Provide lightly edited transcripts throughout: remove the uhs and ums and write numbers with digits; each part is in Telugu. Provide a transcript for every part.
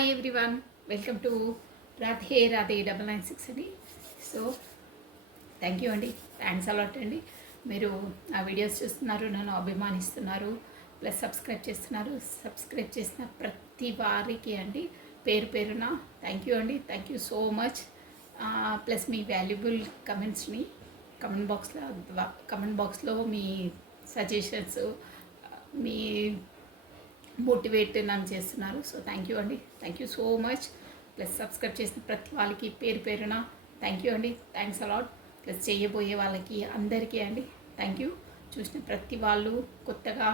Hi everyone, welcome to Radhe Radhe 996 అండి. సో థ్యాంక్ యూ అండి, థ్యాంక్స్ అలాట్ అండి. మీరు నా వీడియోస్ చూస్తున్నారు, నన్ను అభిమానిస్తున్నారు, ప్లస్ సబ్స్క్రైబ్ చేస్తున్నారు. సబ్స్క్రైబ్ చేసిన ప్రతి వారికి అండి పేరు పేరున థ్యాంక్ యూ అండి, thank you so much. Plus మీ వాల్యుబుల్ కమెంట్స్ని కమెంట్ బాక్స్లో మీ సజెషన్స్, మీ మోటివేట్ నన్ను చేస్తున్నారు. సో థ్యాంక్ యూ అండి, thank you so much. Plus subscribe చేసిన ప్రతి వాళ్ళకి పేరు పేరున థ్యాంక్ యూ అండి, థ్యాంక్స్ అలాట్. ప్లస్ చేయబోయే వాళ్ళకి అందరికీ అండి థ్యాంక్ యూ. చూసిన ప్రతి వాళ్ళు, కొత్తగా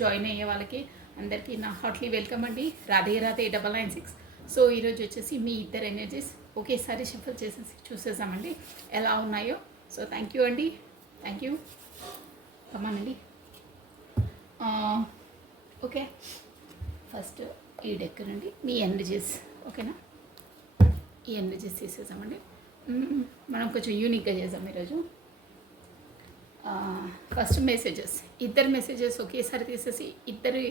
జాయిన్ అయ్యే వాళ్ళకి అందరికీ నా హార్ట్లీ వెల్కమ్ అండి. రాధే రాధే 996. సో ఈరోజు వచ్చేసి మీ ఇద్దరు ఎనర్జీస్ ఒకేసారి షఫల్ చేసేసి చూసేసామండి ఎలా ఉన్నాయో. సో థ్యాంక్ యూ అండి, థ్యాంక్ యూ. కమానండి. ఓకే, ఫస్ట్ ఈ డెక్ నుండి మీ ఎనర్జీస్, ఓకేనా? ఈ ఎనర్జీస్ తీసేసామండి. మనం కొంచెం యూనిక్గా చేద్దాం ఈరోజు. ఫస్ట్ మెసేజెస్, ఇద్దరు మెసేజెస్ ఒకేసారి తీసేసి ఇద్దరి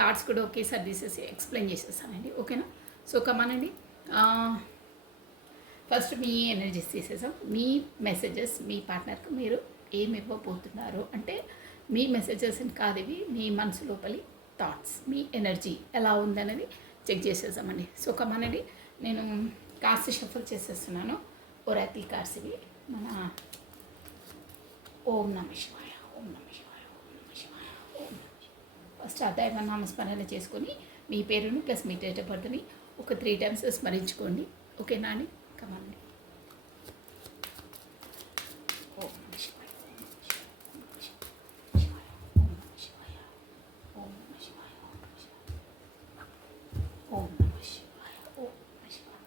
కార్డ్స్ కూడా ఒకేసారి తీసేసి ఎక్స్ప్లెయిన్ చేసేస్తానండి, ఓకేనా? సో కమానండి. ఫస్ట్ మీ ఎనర్జీస్ తీసేసాం. మీ మెసేజెస్ మీ పార్ట్నర్కి మీరు ఏమి ఇవ్వబోతున్నారు అంటే మీ మెసేజెస్ కాదు ఇవి, మీ మనసు లోపలి థాట్స్, మీ ఎనర్జీ ఎలా ఉందనేది చెక్ చేసేసామండి. సో కమానండి, నేను కార్డ్స్ షఫల్ చేసేస్తున్నాను. ఒరాకిల్ కార్డ్స్ ఇవి. మన ఓం నమ శివాయ, ఓం నమ శివాయ, ఓం నమ శివాయ, ఓం నమ శివాయ. ఫస్ట్ అదైవ నామస్మరణ చేసుకొని మీ పేరుని ప్లస్ మీ డేట్ ఆఫ్ బర్త్ని ఒక 3 times స్మరించుకోండి, ఓకేనా అండి? కమానండి. ఓం నమ శివాయ, ఓం నమ శివాయ, ఓం నమ శివాయ, ఓం నమ శివాయ, ఓం నమ శివాయ.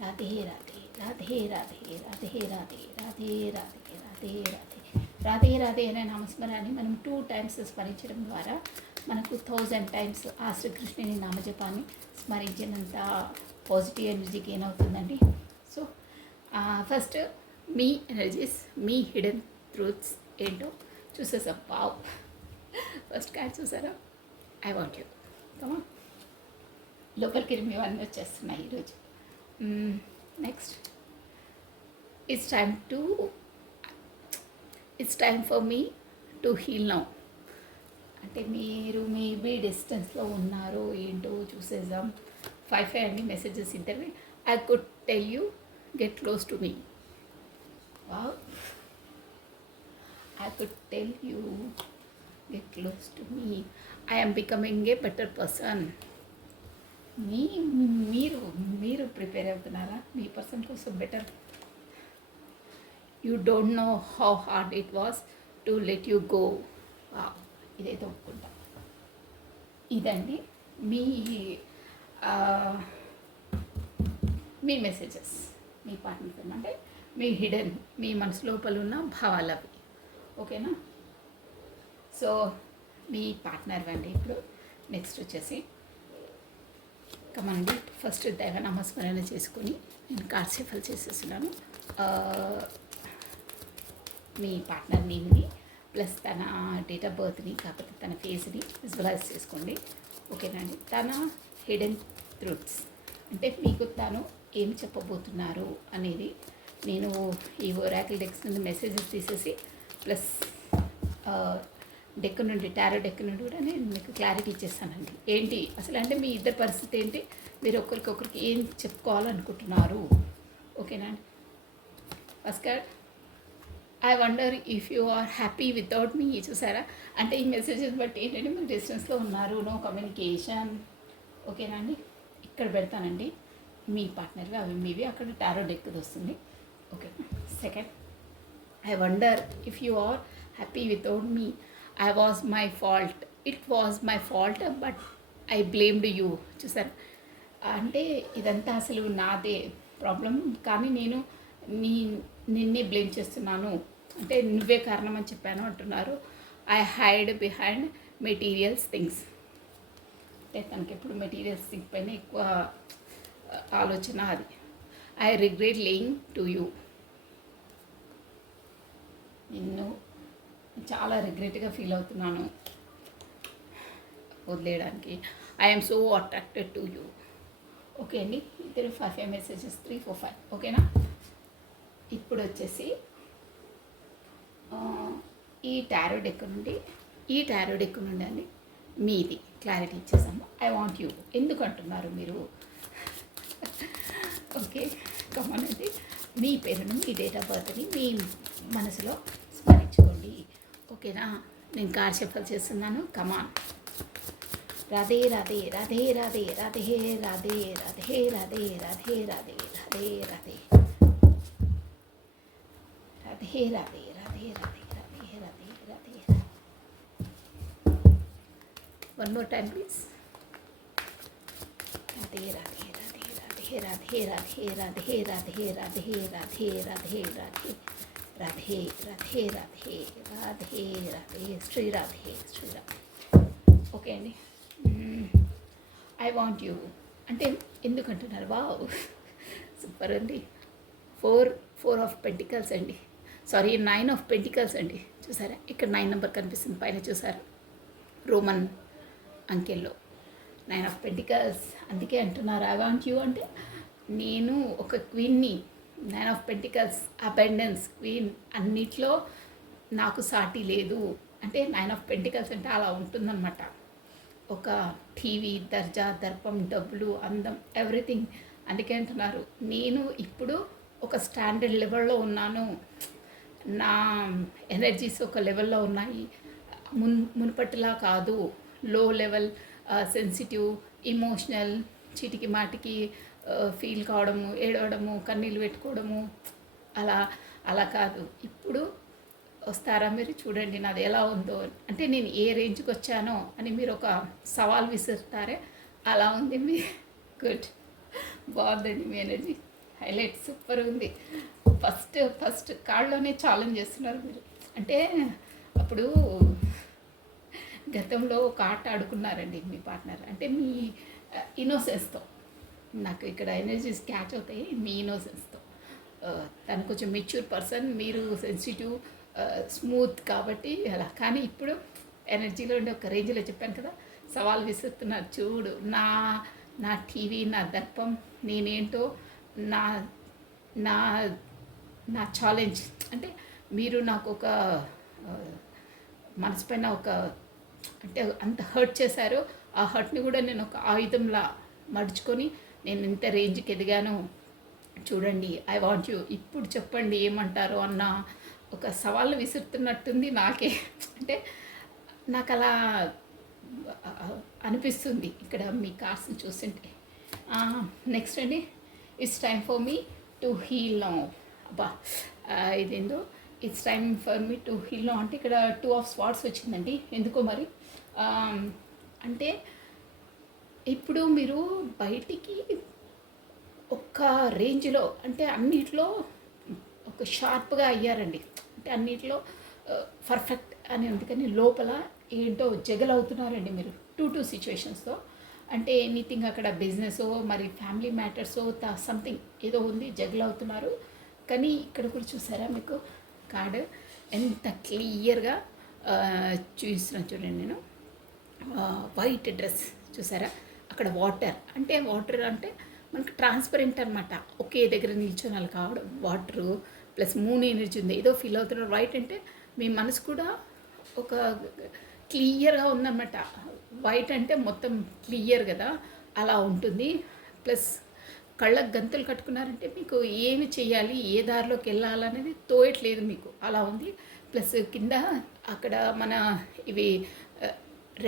రాధే రాధే రాధే రాధే రాధే రాధే రాధే రాధే రాధే రాధే రాధే రాధే అనే నామస్మరాన్ని మనం 2 times స్మరించడం ద్వారా మనకు 1000 times ఆ శ్రీకృష్ణుని నామజపాన్ని స్మరించినంత పాజిటివ్ ఎనర్జీ గెయిన్ అవుతుందండి. సో ఫస్ట్ మీ ఎనర్జీస్, మీ హిడెన్ ట్రూత్స్ ఏంటో చూసేసాం. వావ్, ఫస్ట్ కార్డ్ చూసారా? I want you. కమా, లోపలికి ఇవన్నీ వచ్చేస్తున్నాయి ఈరోజు. Next, it's time for me to heal now. అంటే మీరు మేబీ డిస్టెన్స్లో ఉన్నారో ఏంటో చూసేద్దాం. 5 అండి మెసేజెస్ ఇద్దరివి. I could tell you get close to me. Wow, I could tell you get close to me. I am becoming a better person. మీరు ప్రిపేర్ అవుతున్నారా మీ పర్సన్ కోసం better? You don't know how hard it was to let you go. ఇదైతే ఒప్పుకుంటా. ఇదండి మీ మెసేజెస్ మీ పార్ట్నర్, అంటే మీ హిడెన్, మీ మనసు లోపల ఉన్న భావాలు అవి, ఓకేనా? సో మీ పార్ట్నర్ అండి. ఇప్పుడు నెక్స్ట్ వచ్చేసి కమండి, ఫస్ట్ దైవ నామస్మరణ చేసుకొని నేను కార్డ్ షఫల్ చేసేస్తున్నాను. మీ పార్ట్నర్ నేమ్ని ప్లస్ తన డేట్ ఆఫ్ బర్త్ని, కాకపోతే తన ఫేస్ని విజువలైజ్ చేసుకోండి, ఓకేనండి? తన హిడెన్ ట్రూత్స్ అంటే మీకు తను ఏం చెప్పబోతున్నారు అనేది నేను ఈ ఒరాకిల్ డెక్స్ నుండి మెసేజెస్ తీసేసి ప్లస్ డెక్ నుండి, టారో డెక్ నుండి కూడా నేను మీకు క్లారిటీ ఇచ్చేస్తానండి. ఏంటి అసలు అంటే మీ ఇద్దరి పరిస్థితి ఏంటి, మీరు ఒకరికొకరికి ఏం చెప్పుకోవాలనుకుంటున్నారు, ఓకేనా అండి? First card, I wonder if you are happy without me. చూసారా? అంటే ఈ మెసేజెస్ బట్టి ఏంటంటే మీరు డిస్టెన్స్లో ఉన్నారు, నో కమ్యూనికేషన్, ఓకేనా అండి? ఇక్కడ పెడతానండి మీ పార్ట్నర్వి, అవి మీవి, అక్కడ టారో డెక్ వస్తుంది, okay? Second, I wonder if you are happy without me. I was my fault, it was my fault but I blamed you. చూసారు? అంటే ఇదంతా అసలు నాదే ప్రాబ్లం, కానీ నేను నిన్నే బ్లేమ్ చేస్తున్నాను, అంటే నువ్వే కారణం అని చెప్పాను అంటున్నారు. I hide behind materials things. అంటే తనకి ఎప్పుడు మెటీరియల్స్ థింగ్స్ పైన ఎక్కువ ఆలోచన అది. I regret leaving to you. నిన్ను చాలా రిగ్రెట్గా ఫీల్ అవుతున్నాను వదిలేయడానికి. I'm so attracted to you. Okay అండి, ఇద్దరు 5 మెసేజెస్ 3 4 5. ఓకేనా. ఇప్పుడు వచ్చేసి ఈ టారో డెక్ నుండి అండి మీది క్లారిటీ ఇచ్చేసాము. ఐ వాంట్ యూ ఎందుకు అంటున్నారు మీరు? ఓకే, కమాన్ అండి. మీ పేరును, మీ డేట్ ఆఫ్ బర్త్ని మీ మనసులో స్మరించుకోండి. ఓకేనా. నేను కార్డ్ షఫల్ చేస్తున్నాను. Come on. Radhe Radhe Radhe Radhe Radhe Radhe Radhe Radhe Radhe Radhe Radhe Radhe Radhe Radhe Radhe Radhe Radhe Radhe Radhe. One more time please. Radhe Radhe Radhe Radhe Radhe Radhe Radhe Radhe Radhe Radhe Radhe Radhe Radhe Radhe Radhe Radhe Shri Radhe Shri Radhe. Okay అండి. ఐ వాంట్ యూ అంటే ఎందుకంటున్నారు? వావ్, సూపర్ అండి. 4 ఆఫ్ పెంటికల్స్ అండి, సారీ 9 ఆఫ్ పెంటికల్స్ అండి. చూసారా ఇక్కడ 9 నెంబర్ కనిపిస్తుంది పైన, చూసారా రోమన్ అంకెల్లో 9 ఆఫ్ పెంటికల్స్. అందుకే అంటున్నారు ఐ వాంట్ యూ అంటే నేను ఒక క్వీన్ని. 9 ఆఫ్ పెంటికల్స్, అబెండెన్స్, క్వీన్, అన్నిట్లో నాకు సాటి లేదు అంటే 9 ఆఫ్ పెంటికల్స్ అంటే అలా ఉంటుందన్నమాట. ఒక టీవీ, దర్జా, దర్పం, డబ్బులు, అందం, ఎవ్రీథింగ్. అందుకే అంటున్నారు నేను ఇప్పుడు ఒక స్టాండర్డ్ లెవెల్లో ఉన్నాను. నా ఎనర్జీస్ ఒక లెవెల్లో ఉన్నాయి. మునుపటిలా కాదు. లో లెవెల్, సెన్సిటివ్, ఇమోషనల్, చీటికి మాటికి ఫీల్ కావడము, ఏడవడము, కన్నీళ్ళు పెట్టుకోవడము, అలా కాదు. ఇప్పుడు వస్తారా మీరు? చూడండి నాది ఎలా ఉందో. అంటే నేను ఏ రేంజ్కి వచ్చానో అని మీరు ఒక సవాల్ విసురుతారే, అలా ఉంది మీ. గుడ్, బాగుందండి మీ ఎనర్జీ. హైలైట్, సూపర్ ఉంది. ఫస్ట్ కార్డ్లోనే ఛాలెంజ్ చేస్తున్నారు మీరు. అంటే అప్పుడు గతంలో ఒక ఆట ఆడుకున్నారండి మీ పార్ట్నర్. అంటే మీ ఇన్నోసెన్స్తో, నాకు ఇక్కడ ఎనర్జీస్ క్యాచ్ అవుతాయి. మీ ఇన్నోసెన్స్తో తను కొంచెం మెచ్యూర్ పర్సన్, మీరు సెన్సిటివ్, స్మూత్ కాబట్టి అలా. కానీ ఇప్పుడు ఎనర్జీలో ఉండే ఒక రేంజ్లో చెప్పాను కదా, సవాల్ విసురుతున్నారు. చూడు నా టీవీ, నా దర్పం, నేనేంటో, నా నా నా ఛాలెంజ్. అంటే మీరు నాకు ఒక మనసు పైన ఒక అంటే అంత హర్ట్ చేశారు. ఆ హర్ట్ని కూడా నేను ఒక ఆయుధంలా మడుచుకొని నేను ఇంత రేంజ్కి ఎదిగాను. చూడండి ఐ వాంట్ యూ, ఇప్పుడు చెప్పండి ఏమంటారు అన్న ఒక సవాళ్ళు విసురుతున్నట్టుంది నాకే. అంటే నాకు అలా అనిపిస్తుంది ఇక్కడ మీ కార్డ్స్ని చూస్తుంటే. నెక్స్ట్ అండి, it's time for me to heal now. అబ్బా, ఇదేందో it's time for me to heal now అంటే ఇక్కడ 2 ఆఫ్ స్వార్డ్స్ వచ్చిందండి. ఎందుకో మరి. అంటే ఇప్పుడు మీరు బయటికి ఒక రేంజ్లో అంటే అన్నిట్లో ఒక షార్ప్గా అయ్యారండి. అంటే అన్నిట్లో పర్ఫెక్ట్ అని ఉంది, కానీ లోపల ఏంటో జగల్ అవుతున్నారండి మీరు 2 సిచ్యువేషన్స్తో. అంటే ఎనీథింగ్ అక్కడ బిజినెస్, మరి ఫ్యామిలీ మ్యాటర్సో, సంథింగ్ ఏదో ఉంది, జగల్ అవుతున్నారు. కానీ ఇక్కడ కూడా చూసారా మీకు కార్డు ఎంత క్లియర్గా చూపిస్తున్నాను చూడండి. నేను వైట్ డ్రెస్ చూసారా, అక్కడ వాటర్ అంటే మనకు ట్రాన్స్పరెంట్ అనమాట. ఒకే దగ్గర నిల్చొని అలా కావడం, వాటరు ప్లస్ మూన్ ఎనర్జీ ఉంది, ఏదో ఫీల్ అవుతున్నారు. వైట్ అంటే మీ మనసు కూడా ఒక క్లియర్గా ఉందన్నమాట. వైట్ అంటే మొత్తం క్లియర్ కదా, అలా ఉంటుంది. ప్లస్ కళ్ళకు గంతులు కట్టుకున్నారంటే మీకు ఏమి చేయాలి, ఏ దారిలోకి వెళ్ళాలనేది తోయట్లేదు మీకు, అలా ఉంది. ప్లస్ కింద అక్కడ మన ఇవి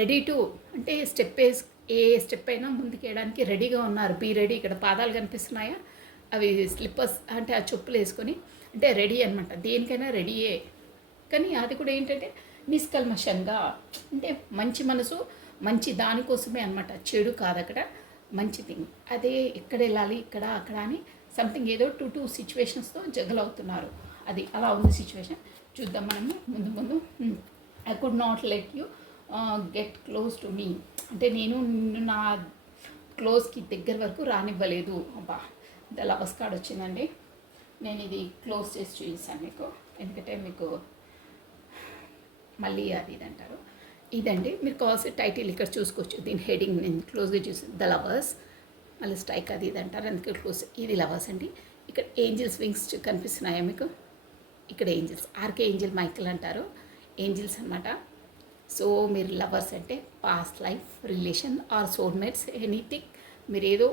రెడీ టు అంటే ఏ స్టెప్ అయినా ముందుకు వేయడానికి రెడీగా ఉన్నారు. Be ready. ఇక్కడ పాదాలు కనిపిస్తున్నాయా, అవి స్లిప్పర్స్ అంటే ఆ చెప్పులు వేసుకొని అంటే రెడీ అనమాట. దేనికైనా రెడీయే. కానీ అది కూడా ఏంటంటే నిష్కల్మషంగా, అంటే మంచి మనసు, మంచి దానికోసమే అనమాట. చెడు కాదు అక్కడ, మంచి థింగ్. అదే ఎక్కడ వెళ్ళాలి, ఇక్కడ అక్కడ అని సంథింగ్ ఏదో 2 సిచ్యువేషన్స్తో జగల్ అవుతున్నారు. అది అలా ఉంది సిచ్యువేషన్. చూద్దాం మనము ముందు. I could not let you get close to me అంటే నేను నా క్లోజ్కి దగ్గర వరకు రానివ్వలేదు. అబ్బా, ద లవర్స్ కార్డ్ వచ్చిందండి. నేను ఇది క్లోజ్ చేసి చూపిస్తాను మీకు, ఎందుకంటే మీకు మళ్ళీ అది ఇది అంటారు. ఇదండి మీరు కావాల్సిన టైటిల్ ఇక్కడ చూసుకోవచ్చు. దీని హెడింగ్ నేను క్లోజ్గా చూసి ద లవర్స్, మళ్ళీ స్ట్రైక్ అది ఇది అంటారు, అందుకే క్లోజ్. ఇది లవర్స్ అండి. ఇక్కడ ఏంజిల్స్ వింగ్స్ కనిపిస్తున్నాయా మీకు? ఇక్కడ ఏంజిల్స్, ఆర్కే ఏంజిల్ మైకిల్ అంటారు, ఏంజిల్స్ అనమాట. సో మీరు లవర్స్ అంటే past life relation or soulmates anything. మీరు ఏదో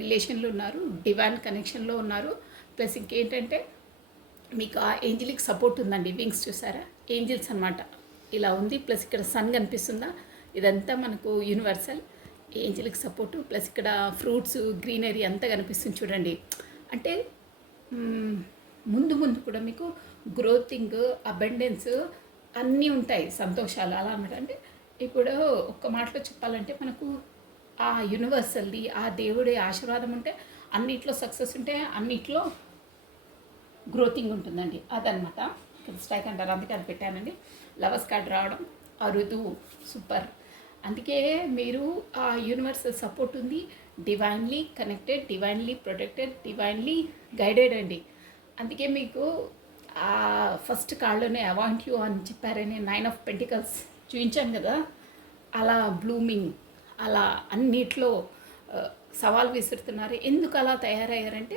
రిలేషన్లో ఉన్నారు, డివైన్ కనెక్షన్లో ఉన్నారు. ప్లస్ ఇంకేంటంటే మీకు ఆ ఏంజిల్కి సపోర్ట్ ఉందండి. వింగ్స్ చూసారా, ఏంజిల్స్ అనమాట ఇలా ఉంది. ప్లస్ ఇక్కడ సన్ కనిపిస్తుందా, ఇదంతా మనకు యూనివర్సల్ ఏంజిల్కి సపోర్టు. ప్లస్ ఇక్కడ ఫ్రూట్స్ గ్రీనరీ అంతా కనిపిస్తుంది చూడండి. అంటే ముందు ముందు కూడా మీకు గ్రోతింగ్, అబండెన్స్ అన్నీ ఉంటాయి, సంతోషాలు అలా అనమాట. అంటే ఇప్పుడు ఒక్క మాటలో చెప్పాలంటే మనకు ఆ యూనివర్సల్ది, ఆ దేవుడి ఆశీర్వాదం ఉంటే అన్నిట్లో సక్సెస్ ఉంటే అన్నిట్లో గ్రోతింగ్ ఉంటుందండి. అదనమాట స్ట్రైక్ అంటారు, అందుకే అది పెట్టానండి. లవర్స్ కార్డ్ రావడం అరుదు, సూపర్. అందుకే మీరు ఆ యూనివర్సల్ సపోర్ట్ ఉంది, divinely connected, divinely protected, divinely guided అండి. అందుకే మీకు ఆ ఫస్ట్ కార్డ్లోనే అవాంట్ యూ అని చెప్పారని 9 ఆఫ్ పెంటికల్స్ చూపించాను కదా, అలా బ్లూమింగ్, అలా అన్నిట్లో సవాల్ విసురుతున్నారు. ఎందుకు అలా తయారయ్యారంటే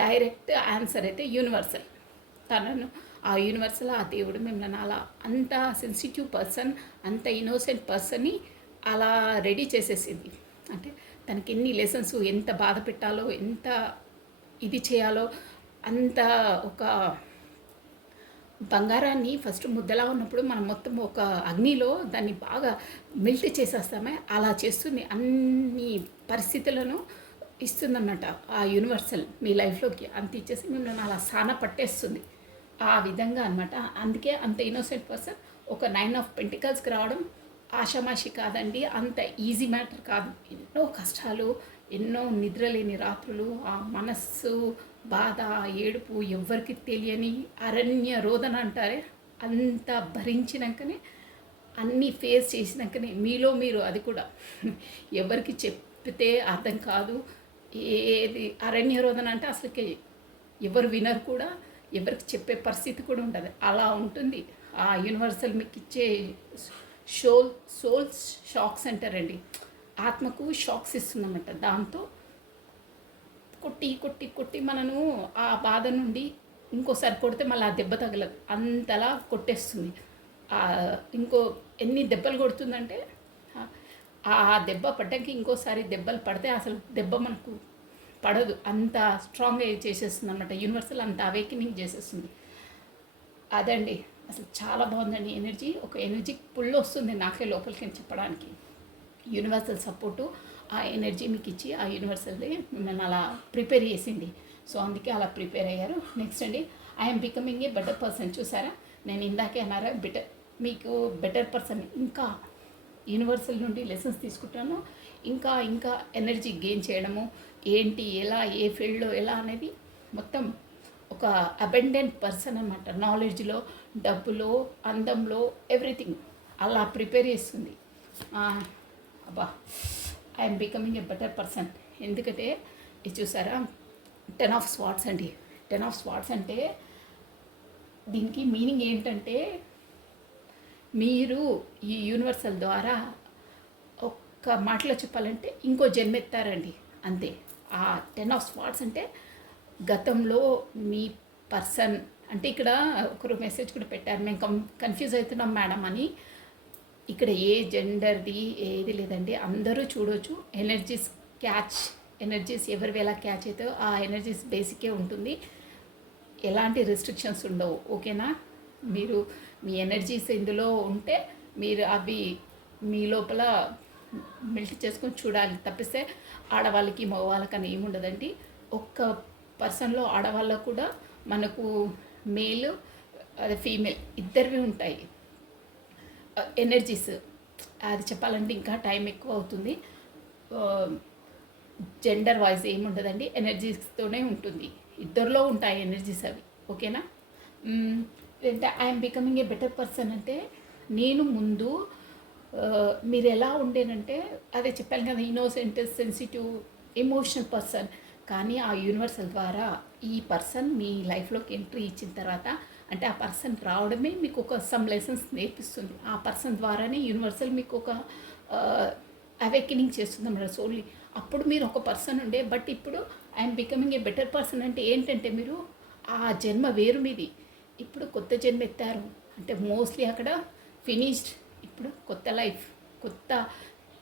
డైరెక్ట్ ఆన్సర్ అయితే యూనివర్సల్. తనను ఆ యూనివర్సల్, ఆ దేవుడు మిమ్మల్ని అలా అంత సెన్సిటివ్ పర్సన్, అంత ఇన్నోసెంట్ పర్సన్ని అలా రెడీ చేసేసింది. అంటే తనకి ఎన్ని లెసన్స్, ఎంత బాధ పెట్టాలో, ఎంత ఇది చేయాలో, అంత ఒక బంగారాన్ని ఫస్ట్ ముద్దలా ఉన్నప్పుడు మనం మొత్తం ఒక అగ్నిలో దాన్ని బాగా మెల్ట్ చేసేస్తామే, అలా చేస్తుంది. అన్ని పరిస్థితులను ఇస్తుందన్నమాట ఆ యూనివర్సల్ మీ లైఫ్లోకి. అంత ఇచ్చేసి మిమ్మల్ని అలా సాన పట్టేస్తుంది ఆ విధంగా అనమాట. అందుకే అంత ఇన్నోసెంట్ పర్సన్ ఒక 9 ఆఫ్ పెంటికల్స్కి రావడం ఆషామాషి కాదండి, అంత ఈజీ మ్యాటర్ కాదు. ఎన్నో కష్టాలు, ఎన్నో నిద్రలేని రాత్రులు, ఆ మనస్సు బాధ, ఏడుపు, ఎవ్వరికి తెలియని అరణ్య రోదన అంటారే, అంత భరించినాకనే, అన్నీ ఫేస్ చేసినాకనే మీలో మీరు, అది కూడా ఎవరికి చెప్తే అర్థం కాదు. ఏది అరణ్య రోదన అంటే అసలుకి ఎవరు వినరు కూడా, ఎవరికి చెప్పే పరిస్థితి కూడా ఉంటుంది. అలా ఉంటుంది ఆ యూనివర్సల్ మీకు ఇచ్చే సోల్స్ షాక్స్ అంటారండి. ఆత్మకు షాక్స్ ఇస్తుందన్నమాట. దాంతో కొట్టి కొట్టి కొట్టి మనను ఆ బాధ నుండి ఇంకోసారి కొడితే మళ్ళీ ఆ దెబ్బ తగలదు, అంతలా కొట్టేస్తుంది. ఇంకో ఎన్ని దెబ్బలు కొడుతుందంటే ఆ దెబ్బ పడ్డానికి ఇంకోసారి దెబ్బలు పడితే అసలు దెబ్బ మనకు పడదు, అంత స్ట్రాంగ్గా చేసేస్తుంది అనమాట. యూనివర్సల్ అంత అవేకనింగ్ చేసేస్తుంది. అదండి అసలు చాలా బాగుందండి ఎనర్జీ. ఒక ఎనర్జీ పుల్ వస్తుంది నాకే లోపలికి అని చెప్పడానికి. యూనివర్సల్ సపోర్టు ఆ ఎనర్జీ మీకు ఇచ్చి ఆ యూనివర్సల్ది మిమ్మల్ని అలా ప్రిపేర్ చేసింది. సో అందుకే అలా ప్రిపేర్ అయ్యారు. నెక్స్ట్ అండి, I'm becoming a better person. చూసారా, నేను ఇందాకే అన్నారా మీకు బెటర్ పర్సన్. ఇంకా యూనివర్సల్ నుండి లెసన్స్ తీసుకుంటాను, ఇంకా ఇంకా ఎనర్జీ గెయిన్ చేయడము, ఏంటి ఎలా ఏ ఫీల్డ్లో ఎలా అనేది మొత్తం ఒక అబెండెంట్ పర్సన్ అనమాట. నాలెడ్జ్లో, డబ్బులో, అందంలో, ఎవ్రీథింగ్ అలా ప్రిపేర్ చేస్తుంది. అబ్బా, I'm becoming a better person. ఎందుకంటే ఇది చూసారా, 10 ఆఫ్ స్వార్డ్స్ అండి. 10 ఆఫ్ స్వార్డ్స్ అంటే దీనికి మీనింగ్ ఏంటంటే మీరు ఈ యూనివర్సల్ ద్వారా ఒక్క మాటలో చెప్పాలంటే ఇంకో జన్మెత్తారండి, అంతే. ఆ 10 ఆఫ్ స్వార్డ్స్ అంటే గతంలో మీ పర్సన్ అంటే ఇక్కడ ఒకరు మెసేజ్ కూడా పెట్టారు, మేము కన్ఫ్యూజ్ అవుతున్నాం మేడం అని. ఇక్కడ ఏ జెండర్ది ఏది లేదండి, అందరూ చూడవచ్చు. ఎనర్జీస్ ఎవరివి ఎలా క్యాచ్ అవుతాయో ఆ ఎనర్జీస్ బేసికే ఉంటుంది, ఎలాంటి రెస్ట్రిక్షన్స్ ఉండవు. ఓకేనా, మీరు మీ ఎనర్జీస్ ఇందులో ఉంటే మీరు అవి మీ లోపల మెల్ట్ చేసుకొని చూడాలి. తప్పిస్తే ఆడవాళ్ళకి మగవాళ్ళకి అని ఏముండదండి. ఒక్క పర్సన్లో ఆడవాళ్ళకు కూడా మనకు మేల్ అదే ఫీమేల్ ఇద్దరివి ఉంటాయి ఎనర్జీస్. అది చెప్పాలంటే ఇంకా టైం ఎక్కువ అవుతుంది. జెండర్ వైజ్ ఏముండదండి, ఎనర్జీస్తోనే ఉంటుంది, ఇద్దరిలో ఉంటాయి ఎనర్జీస్ అవి. ఓకేనా, అంటే I'm becoming a better person అంటే నేను ముందు మీరు ఎలా ఉండేనంటే అదే చెప్పాను కదా, ఇన్నోసెంట్, సెన్సిటివ్, ఎమోషనల్ పర్సన్. కానీ ఆ యూనివర్సల్ ద్వారా ఈ పర్సన్ మీ లైఫ్లోకి ఎంట్రీ ఇచ్చిన తర్వాత అంటే ఆ పర్సన్ రావడమే మీకు ఒక సమ్ లెసన్స్ నేర్పిస్తుంది. ఆ పర్సన్ ద్వారానే యూనివర్సల్ మీకు ఒక అవేకెనింగ్ చేస్తుంది అన్నమాట సోల్ని. అప్పుడు మీరు ఒక పర్సన్ ఉండే, బట్ ఇప్పుడు I'm becoming a better person అంటే ఏంటంటే మీరు ఆ జన్మ వేరు మీది, ఇప్పుడు కొత్త జన్మ ఎత్తారు అంటే మోస్ట్లీ అక్కడ ఫినిష్డ్. ఇప్పుడు కొత్త లైఫ్, కొత్త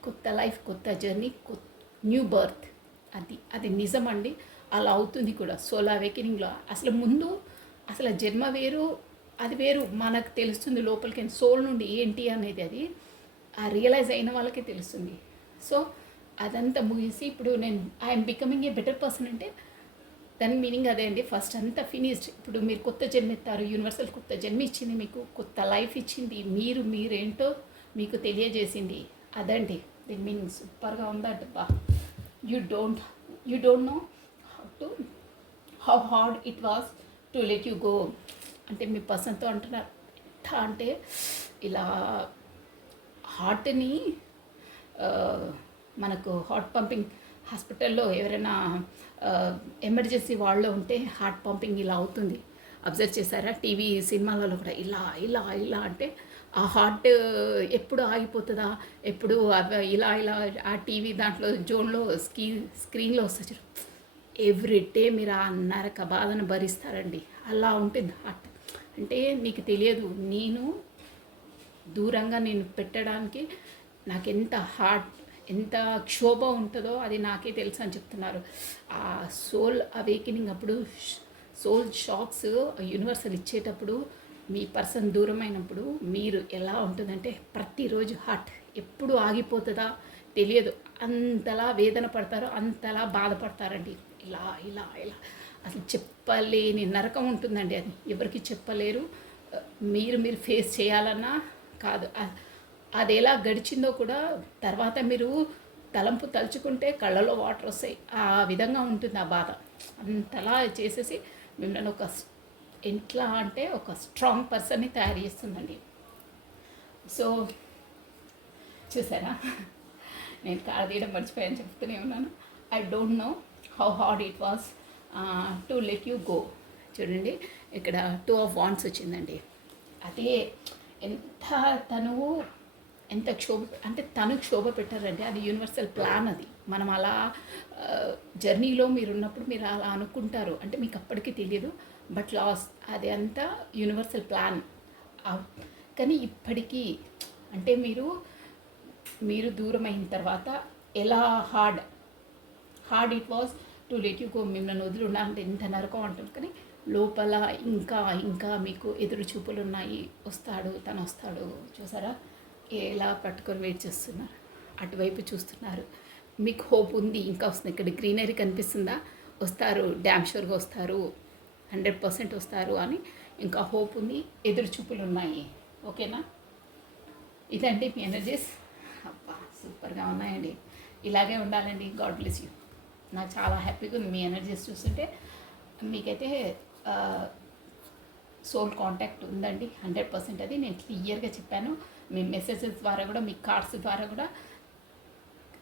కొత్త లైఫ్, కొత్త జర్నీ, న్యూ బర్త్. అది నిజం అండి. అలా అవుతుంది కూడా సోల్ అవేకెనింగ్లో. అసలు ముందు అసలు జన్మ వేరు, అది వేరు మనకు తెలుస్తుంది లోపలికి సోల్ నుండి ఏంటి అనేది. అది ఆ రియలైజ్ అయిన వాళ్ళకే తెలుస్తుంది. సో అదంతా ముగిసి ఇప్పుడు నేను I'm becoming a better person అంటే దాని మీనింగ్ అదే అండి. ఫస్ట్ అంతా ఫినిష్డ్. ఇప్పుడు మీరు కొత్త జన్మ ఎత్తారు, యూనివర్సల్ కొత్త జన్మ ఇచ్చింది, మీకు కొత్త లైఫ్ ఇచ్చింది, మీరేంటో మీకు తెలియజేసింది. అదండి దీని మీనింగ్. సూపర్గా ఉందంట బా. You don't know how hard it was to let you go అంటే మీ పర్సన్తో అంటున్నారు. ఎట్లా అంటే ఇలా హార్ట్ని మనకు హార్ట్ పంపింగ్ హాస్పిటల్లో ఎవరైనా ఎమర్జెన్సీ వాళ్ళలో ఉంటే హార్ట్ పంపింగ్ ఇలా అవుతుంది. అబ్జర్వ్ చేశారా? టీవీ సినిమాలలో కూడా ఇలా ఇలా ఇలా అంటే ఆ హార్ట్ ఎప్పుడు ఆగిపోతుందా, ఎప్పుడు ఇలా ఇలా ఆ టీవీ దాంట్లో జోన్లో స్క్రీన్లో వస్తుంది. ఎవ్రీ డే మీరు ఆ నరక బాధను భరిస్తారండి. అలా ఉంటుంది హార్ట్. అంటే మీకు తెలియదు, నేను దూరంగా నేను పెట్టడానికి నాకు ఎంత క్షోభ ఉంటుందో అది నాకే తెలుసు అని చెప్తున్నారు. ఆ సోల్ అవేకెనింగ్ అప్పుడు సోల్ షాక్స్ యూనివర్సల్ ఇచ్చేటప్పుడు మీ పర్సన్ దూరం అయినప్పుడు మీరు ఎలా ఉంటుందంటే ప్రతిరోజు హార్ట్ ఎప్పుడు ఆగిపోతుందా తెలియదు, అంతలా వేదన పడతారో అంతలా బాధపడతారండి. ఇలా ఇలా ఇలా అసలు చెప్పలేని నరకం ఉంటుందండి. అది ఎవరికి చెప్పలేరు. మీరు ఫేస్ చేయాలన్నా కాదు. అది ఎలా గడిచిందో కూడా తర్వాత మీరు తలుచుకుంటే కళ్ళలో వాటర్ వస్తాయి. ఆ విధంగా ఉంటుంది ఆ బాధ. అంతలా చేసేసి మిమ్మల్ని ఎట్లా అంటే ఒక స్ట్రాంగ్ పర్సన్ని తయారు చేస్తుందండి. సో చూసారా, నేను కాళ్ళు తీయడం మర్చిపోయాను, చెప్తూనే ఉన్నాను. I don't know how hard it was to let you go. చూడండి ఇక్కడ 2 of Wands వచ్చిందండి. అదే ఎంత తను క్షోభ పెట్టారంటే అది యూనివర్సల్ ప్లాన్. అది మనం అలా జర్నీలో మీరు ఉన్నప్పుడు మీరు అలా అనుకుంటారు అంటే మీకు అప్పటికి తెలియదు, బట్ అది అంతా యూనివర్సల్ ప్లాన్. కానీ ఇప్పటికీ అంటే మీరు దూరం అయిన తర్వాత ఎలా hard it was to let you go. మిమ్మల్ని వదిలి ఉండాలంటే ఎంత నరకం అంటారు. కానీ లోపల ఇంకా మీకు ఎదురు చూపులు ఉన్నాయి. తను వస్తాడు. చూసారా ఎలా పట్టుకొని వెయిట్ చేస్తున్నారు, అటువైపు చూస్తున్నారు. మీకు హోప్ ఉంది, ఇంకా వస్తుంది. ఇక్కడ గ్రీనరీ కనిపిస్తుందా? వస్తారు, డ్యామ్ షూర్గా వస్తారు, 100% వస్తారు అని ఇంకా హోప్ ఉంది, ఎదురు చూపులు ఉన్నాయి. ఓకేనా? ఇదండి మీ ఎనర్జీస్. అబ్బా సూపర్గా ఉన్నాయండి. ఇలాగే ఉండాలండి. God bless you. నాకు చాలా హ్యాపీగా ఉంది మీ ఎనర్జీస్ చూస్తుంటే. మీకైతే సోల్ కాంటాక్ట్ ఉందండి 100%. అది నేను క్లియర్గా చెప్పాను. మీ మెసేజెస్ ద్వారా కూడా, మీ కార్డ్స్ ద్వారా కూడా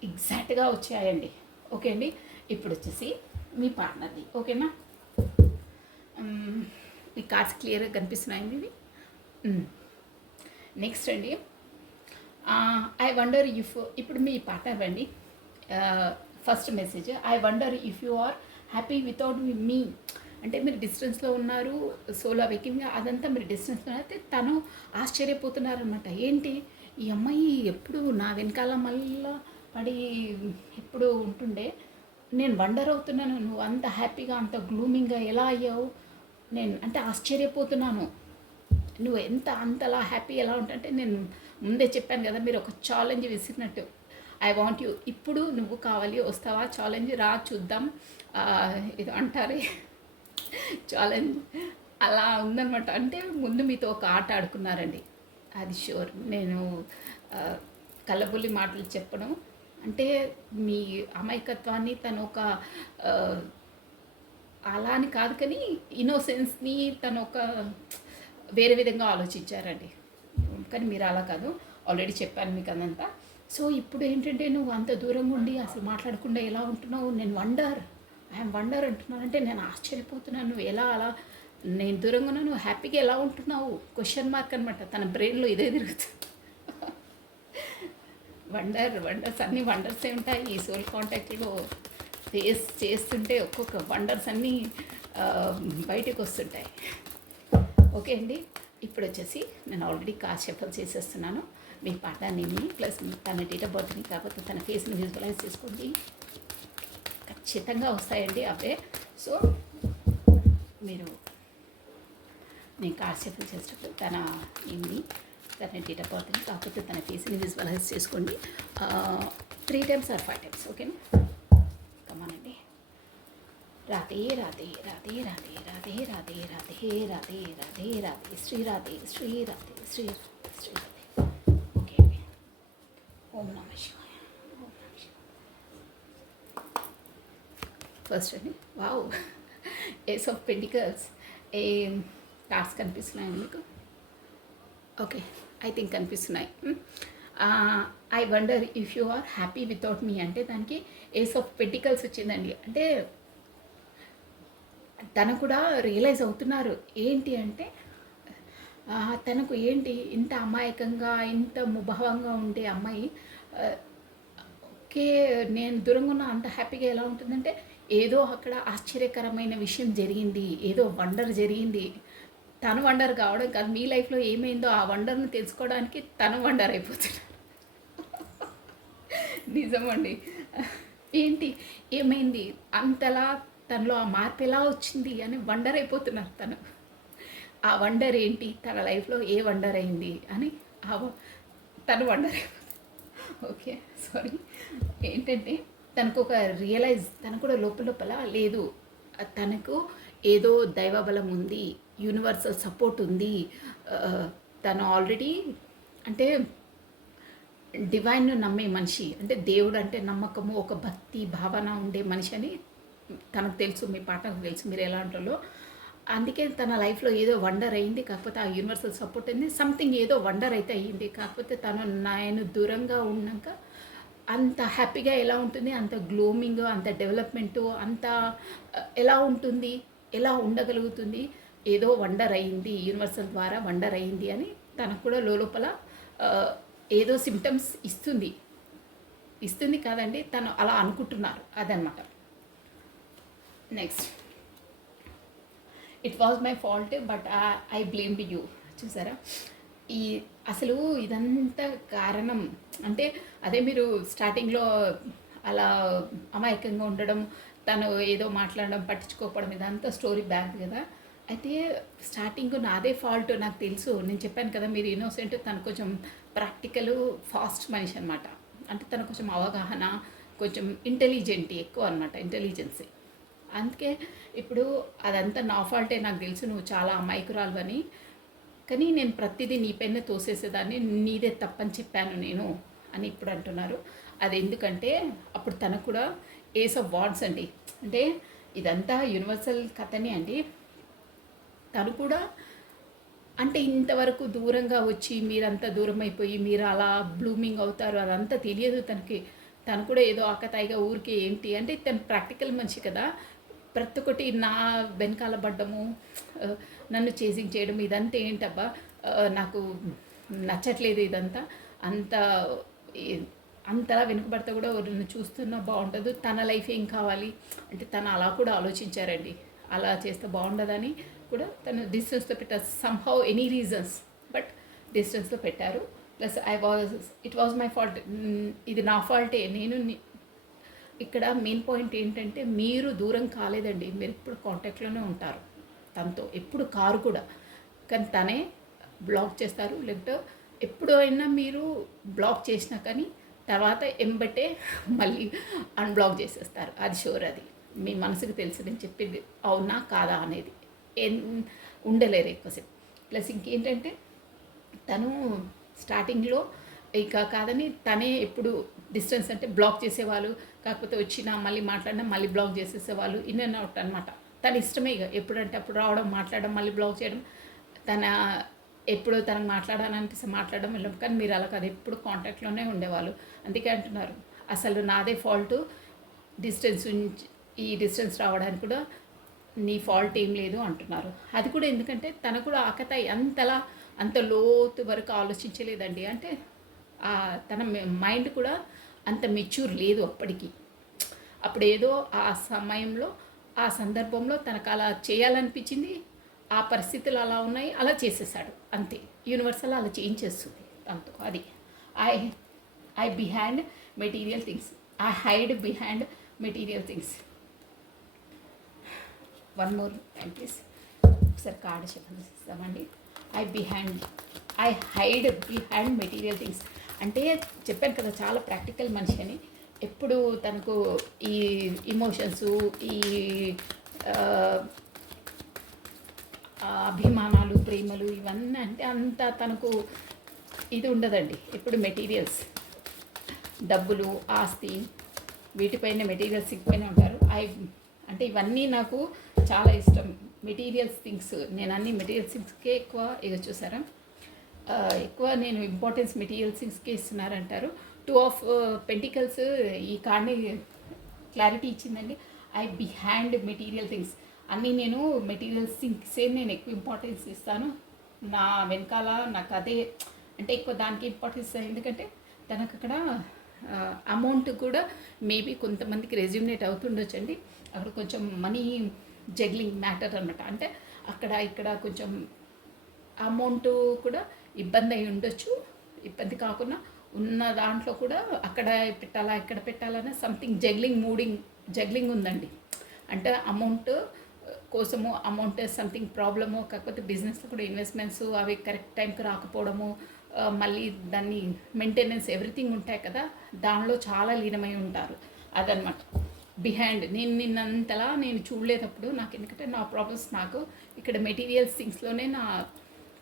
ఎగ్జాక్ట్గా వచ్చాయండి. ఓకే అండి. ఇప్పుడు వచ్చేసి మీ పార్ట్నర్ది. ఓకేనా? మీ కార్డ్స్ క్లియర్గా కనిపిస్తున్నాయండి ఇవి. నెక్స్ట్ అండి, ఐ వండర్ ఇప్పుడు మీ పార్ట్నర్ అండి. First message, I wonder if you are happy without me. అంటే మీరు డిస్టెన్స్లో ఉన్నారు, సోల్ అవేకెనింగ్ అదంతా మీరు డిస్టెన్స్లో అయితే తను ఆశ్చర్యపోతున్నారనమాట. ఏంటి ఈ అమ్మాయి ఎప్పుడు నా వెనకాల మళ్ళీ పడి ఎప్పుడు ఉంటుండే, నేను వండర్ అవుతున్నాను, నువ్వు అంత హ్యాపీగా అంత గ్లూమింగ్గా ఎలా అయ్యావు, నేను అంటే ఆశ్చర్యపోతున్నాను, నువ్వు అంతలా హ్యాపీ ఎలా ఉంటుంటే. నేను ముందే చెప్పాను కదా, మీరు ఒక ఛాలెంజ్ విసిరినట్టు. ఐ వాంట్ యూ, ఇప్పుడు నువ్వు కావాలి, వస్తావా ఛాలెంజ్, రా చూద్దాం, ఇది అంటారే ఛాలెంజ్ అలా ఉందనమాట. అంటే ముందు మీతో ఒక ఆట ఆడుకున్నారండి, అది షూర్. నేను కళ్ళబుల్లి మాటలు చెప్పడం అంటే మీ అమాయకత్వాన్ని తను ఒక అలా అని కాదు, కానీ ఇన్నోసెన్స్ని తను ఒక వేరే విధంగా ఆలోచించారండి. కానీ మీరు అలా కాదు, ఆల్రెడీ చెప్పాను మీకు అదంతా. సో ఇప్పుడు ఏంటంటే నువ్వు అంత దూరంగా ఉండి అసలు మాట్లాడకుండా ఎలా ఉంటున్నావు, నేను ఐఎమ్ వండర్ అంటున్నాను. అంటే నేను ఆశ్చర్యపోతున్నాను, నువ్వు ఎలా అలా నేను దూరంగా ఉన్నా నువ్వు హ్యాపీగా ఎలా ఉంటున్నావు క్వశ్చన్ మార్క్ అనమాట. తన బ్రెయిన్లో ఇదే తిరుగుతుంది. వండర్స్ అన్ని వండర్సే ఉంటాయి ఈ సోల్ కాంటాక్ట్లో. ఫేస్ చేస్తుంటే ఒక్కొక్క వండర్స్ అన్నీ బయటకు వస్తుంటాయి. ఓకే అండి, ఇప్పుడు వచ్చేసి నేను ఆల్రెడీ కార్ షఫల్ చేసేస్తున్నాను. మీ పాఠాన్ని ప్లస్ తన డేట్ ఆఫ్ బర్త్ని కాకపోతే తన ఫేస్ని విజువలైజ్ చేసుకోండి. ఖచ్చితంగా వస్తాయండి అవే. సో మీరు నేను కార్ షఫల్ చేసేటప్పుడు తన తన డేట్ ఆఫ్ బర్త్ని కాకపోతే తన ఫేస్ని విజువలైజ్ చేసుకోండి 3 times or 5 times. ఓకేనా? కమానండి. రాధే రాధే రాధే రాధే రాధే రాధే రాధే రాధే రాధే రాధే శ్రీ రాధే శ్రీ రాధే శ్రీ రాధే శ్రీ రాధే. ఓకే అండి. ఓం నమ శివాయ. ఓం నమ శివాయ. ఫస్ట్ అండి, వావ్, ఏస్ ఆఫ్ పెంటికల్స్. ఏ కార్డ్స్ కనిపిస్తున్నాయండి మీకు? ఓకే, ఐ థింక్ కనిపిస్తున్నాయి. I wonder if you are happy without me అంటే దానికి ఏస్ ఆఫ్ పెంటికల్స్ వచ్చిందండి. అంటే తను కూడా రియలైజ్ అవుతున్నారు ఏంటి అంటే తనకు ఏంటి ఇంత అమాయకంగా ఇంత ముభావంగా ఉండే అమ్మాయి ఓకే నేను దూరంగా ఉన్న అంత హ్యాపీగా ఎలా ఉంటుందంటే ఏదో అక్కడ ఆశ్చర్యకరమైన విషయం జరిగింది, ఏదో వండర్ జరిగింది. తను వండర్ కావడం కాదు, మీ లైఫ్లో ఏమైందో ఆ వండర్ని తెలుసుకోవడానికి తను వండర్ అయిపోతున్నాడు. నిజమండి. ఏంటి ఏమైంది అంతలా తనలో ఆ మార్పు ఎలా వచ్చింది అని వండర్ అయిపోతున్నారు తను. ఆ వండర్ ఏంటి, తన లైఫ్లో ఏ వండర్ అయింది అని తను వండర్ అయిపోతుంది. Okay, sorry. ఏంటంటే తనకు ఒక రియలైజ్, తను కూడా లోపల లేదు, తనకు ఏదో దైవబలం ఉంది, యూనివర్సల్ సపోర్ట్ ఉంది, తను ఆల్రెడీ అంటే డివైన్ను నమ్మే మనిషి, అంటే దేవుడు అంటే నమ్మకము, ఒక భక్తి భావన ఉండే మనిషి అని తనకు తెలుసు, మీ పాటకు తెలుసు మీరు ఎలా అంటారో. అందుకే తన లైఫ్లో ఏదో వండర్ అయింది, కాకపోతే ఆ యూనివర్సల్ సపోర్ట్ అయింది, సంథింగ్ ఏదో వండర్ అయితే అయ్యింది. కాకపోతే నేను దూరంగా ఉన్నాక అంత హ్యాపీగా ఎలా ఉంటుంది, అంత గ్లోమింగ్, అంత డెవలప్మెంటు, అంత ఎలా ఉంటుంది, ఎలా ఉండగలుగుతుంది, ఏదో వండర్ అయింది, యూనివర్సల్ ద్వారా వండర్ అయింది అని తనకు కూడా లోపల ఏదో సిమ్టమ్స్ ఇస్తుంది కాదండి, తను అలా అనుకుంటున్నారు అదనమాట. Next, it was my fault but I blamed you. చూసారా, ఈ అసలు ఇదంతా కారణం అంటే అదే మీరు స్టార్టింగ్లో అలా అమాయకంగా ఉండడం, తను ఏదో మాట్లాడడం, పట్టించుకోకపోవడం, ఇదంతా స్టోరీ బ్యాక్ కదా. అయితే స్టార్టింగ్ నాదే ఫాల్ట్ నాకు తెలుసు, నేను చెప్పాను కదా మీరు ఇన్నోసెంట్, తను కొంచెం ప్రాక్టికల్ ఫాస్ట్ మనిషి అనమాట. అంటే తను కొంచెం అవగాహన, కొంచెం ఇంటెలిజెంట్ ఎక్కువ అనమాట, ఇంటెలిజెన్సీ. అందుకే ఇప్పుడు అదంతా నా ఫాల్టే, నాకు తెలుసు నువ్వు చాలా అమాయకురాలు అని, కానీ నేను ప్రతిదీ నీ పైన తోసేసేదాన్ని, నీదే తప్పని చెప్పాను నేను అని ఇప్పుడు అంటున్నారు. అది ఎందుకంటే అప్పుడు తనకు కూడా ఏస్ ఆఫ్ వాండ్స్ అండి, అంటే ఇదంతా యూనివర్సల్ కథనే అండి. తను కూడా అంటే ఇంతవరకు దూరంగా వచ్చి మీరంతా దూరం అయిపోయి మీరు అలా బ్లూమింగ్ అవుతారు అదంతా తెలియదు తనకి. తను కూడా ఏదో ఆకతాయిగా ఊరికి ఏంటి అంటే తను ప్రాక్టికల్ మనిషి కదా, ప్రతి ఒక్కటి నా వెనకాల పడ్డము, నన్ను చేసింగ్ చేయడం, ఇదంతా ఏంటబ్బా నాకు నచ్చట్లేదు, ఇదంతా అంతలా వెనుకబడితే కూడా నన్ను చూస్తున్నా బాగుండదు, తన లైఫ్ ఏం కావాలి అంటే తను అలా కూడా ఆలోచించారండి. అలా చేస్తే బాగుండదని కూడా తను డిస్టెన్స్లో పెట్టారు, సమ్హౌ ఎనీ రీజన్స్, బట్ డిస్టెన్స్లో పెట్టారు. Plus it was my fault, ఇది నా ఫాల్టే. నేను ఇక్కడ మెయిన్ పాయింట్ ఏంటంటే మీరు దూరం కాలేదండి, మీరు ఎప్పుడు కాంటాక్ట్లోనే ఉంటారు తనతో, ఎప్పుడు కారు కూడా, కానీ తనే బ్లాక్ చేస్తారు. లేకపోతే ఎప్పుడైనా మీరు బ్లాక్ చేసినా కానీ తర్వాత ఎంబటే మళ్ళీ అన్బ్లాక్ చేసేస్తారు, అది షూర్. అది మీ మనసుకు తెలుసు నేను చెప్పింది అవునా కాదా అనేది, ఉండలేరు ఎక్కువసేపు. ప్లస్ ఇంకేంటంటే తను స్టార్టింగ్లో ఇక కాదని తనే ఎప్పుడు డిస్టెన్స్ అంటే బ్లాక్ చేసేవాళ్ళు, కాకపోతే వచ్చినా మళ్ళీ మాట్లాడినా మళ్ళీ బ్లాక్ చేసేసేవాళ్ళు, ఇన్ అండ్ అవుట్ అనమాట. తన ఇష్టమే ఇక ఎప్పుడంటే అప్పుడు రావడం, మాట్లాడడం, మళ్ళీ బ్లాక్ చేయడం, తన ఎప్పుడు తనకు మాట్లాడాలనిపిస్తే మాట్లాడడం వెళ్ళడం. కానీ మీరు అలా కాదు, ఎప్పుడు కాంటాక్ట్లోనే ఉండేవాళ్ళు. అందుకే అంటున్నారు అసలు నాదే ఫాల్ట్, ఈ డిస్టెన్స్ రావడానికి కూడా నీ ఫాల్ట్ ఏం లేదు అంటున్నారు. అది కూడా ఎందుకంటే తను కూడా ఆకతాయి అంతలా అంత లోతు వరకు ఆలోచించలేదండి. అంటే తన మైండ్ కూడా అంత మెచ్యూర్ లేదు అప్పటికి. అప్పుడేదో ఆ సమయంలో ఆ సందర్భంలో తనకు అలా చేయాలనిపించింది, ఆ పరిస్థితులు అలా ఉన్నాయి, అలా చేసేసాడు అంతే. యూనివర్సల్ అలా చేంజ్ చేస్తుంది తనతో. అది I I behind material things, I hide behind material things. One more time please. ఒకసారి కార్డు చెప్పండి. I hide behind material things అంటే చెప్పాను కదా చాలా ప్రాక్టికల్ మనిషి అని. ఎప్పుడు తనకు ఈ ఇమోషన్స్, ఈ అభిమానాలు, ప్రేమలు ఇవన్నీ అంటే అంత తనకు ఇది ఉండదండి. ఎప్పుడు మెటీరియల్స్, డబ్బులు, ఆస్తి, వీటిపైన మెటీరియల్స్ పైన ఉంటారు. అంటే ఇవన్నీ నాకు చాలా ఇష్టం. మెటీరియల్స్ థింగ్స్, నేను అన్ని మెటీరియల్ థింగ్స్కే ఎక్కువ చూసారా, ఎక్కువ నేను ఇంపార్టెన్స్ మెటీరియల్ థింగ్స్కే ఇస్తున్నారంటారు. 2 ఆఫ్ పెంటికల్స్ ఈ కార్డ్ని క్లారిటీ ఇచ్చిందండి. ఐ బిహైండ్ మెటీరియల్ థింగ్స్ అన్నీ నేను మెటీరియల్ థింగ్సే నేను ఎక్కువ ఇంపార్టెన్స్ ఇస్తాను. నా వెనకాల నాకు అదే అంటే ఎక్కువ దానికి ఇంపార్టెన్స్. ఎందుకంటే తనకు అక్కడ అమౌంట్ కూడా మేబీ కొంతమందికి రెజ్యూమినేట్ అవుతుండొచ్చండి. అక్కడ కొంచెం మనీ జగ్లింగ్ మ్యాటర్ అనమాట. అంటే అక్కడ ఇక్కడ కొంచెం అమౌంట్ కూడా ఇబ్బంది అయి ఉండొచ్చు. ఇబ్బంది కాకుండా ఉన్న దాంట్లో కూడా అక్కడ పెట్టాలా ఇక్కడ పెట్టాలనే సంథింగ్ జగ్లింగ్ ఉందండి. అంటే అమౌంట్ కోసము, అమౌంట్ సంథింగ్ ప్రాబ్లము, కాకపోతే బిజినెస్లో కూడా ఇన్వెస్ట్మెంట్స్ అవి కరెక్ట్ టైంకి రాకపోవడము, మళ్ళీ దాన్ని మెయింటెనెన్స్ ఎవ్రీథింగ్ ఉంటాయి కదా, దానిలో చాలా లీనమై ఉంటారు. అదనమాట బిహైండ్. నిన్నంతలా నేను చూడలేదప్పుడు నాకు, ఎందుకంటే నా ప్రాబ్లమ్స్ నాకు ఇక్కడ మెటీరియల్స్ థింగ్స్లోనే నా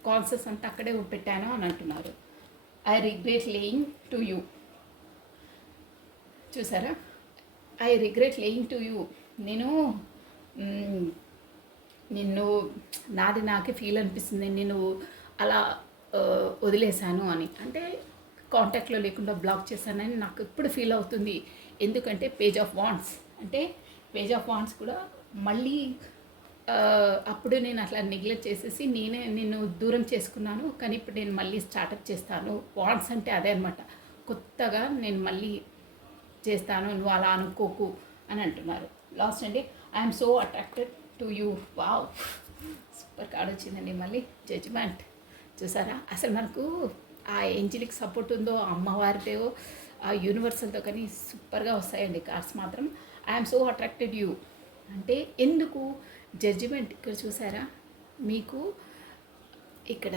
కాన్సెప్ట్స్ అంతా అక్కడే పెట్టాను అని అంటున్నారు. I regret leaving to you. చూసారా, I regret leaving to you. నేను నిన్ను నాకే ఫీల్ అనిపిస్తుంది, నేను అలా వదిలేశాను అని. అంటే కాంటాక్ట్లో లేకుండా బ్లాక్ చేశానని నాకు ఇప్పుడు ఫీల్ అవుతుంది. ఎందుకంటే పేజ్ ఆఫ్ వాండ్స్, అంటే పేజ్ ఆఫ్ వాండ్స్ కూడా మళ్ళీ అప్పుడు నేను అట్లా నెగ్లెక్ట్ చేసేసి నేనే నిన్ను దూరం చేసుకున్నాను. కానీ ఇప్పుడు నేను మళ్ళీ స్టార్టప్ చేస్తాను. వాండ్స్ అంటే అదే అనమాట, కొత్తగా నేను మళ్ళీ చేస్తాను, నువ్వు అలా అనుకోకు అని అంటున్నారు. లాస్ట్ అండి, I'm so attracted to you. Wow, super card వచ్చిందండి. మళ్ళీ జడ్జిమెంట్. చూసారా, అసలు మనకు ఆ ఏంజిలిక్ సపోర్ట్ ఉందో, అమ్మవారితో, ఆ యూనివర్సల్తో కానీ సూపర్గా వస్తాయండి కార్డ్స్ మాత్రం. ఐఎమ్ సో అట్రాక్టెడ్ యూ అంటే ఎందుకు జడ్జిమెంట్. ఇక్కడ చూసారా, మీకు ఇక్కడ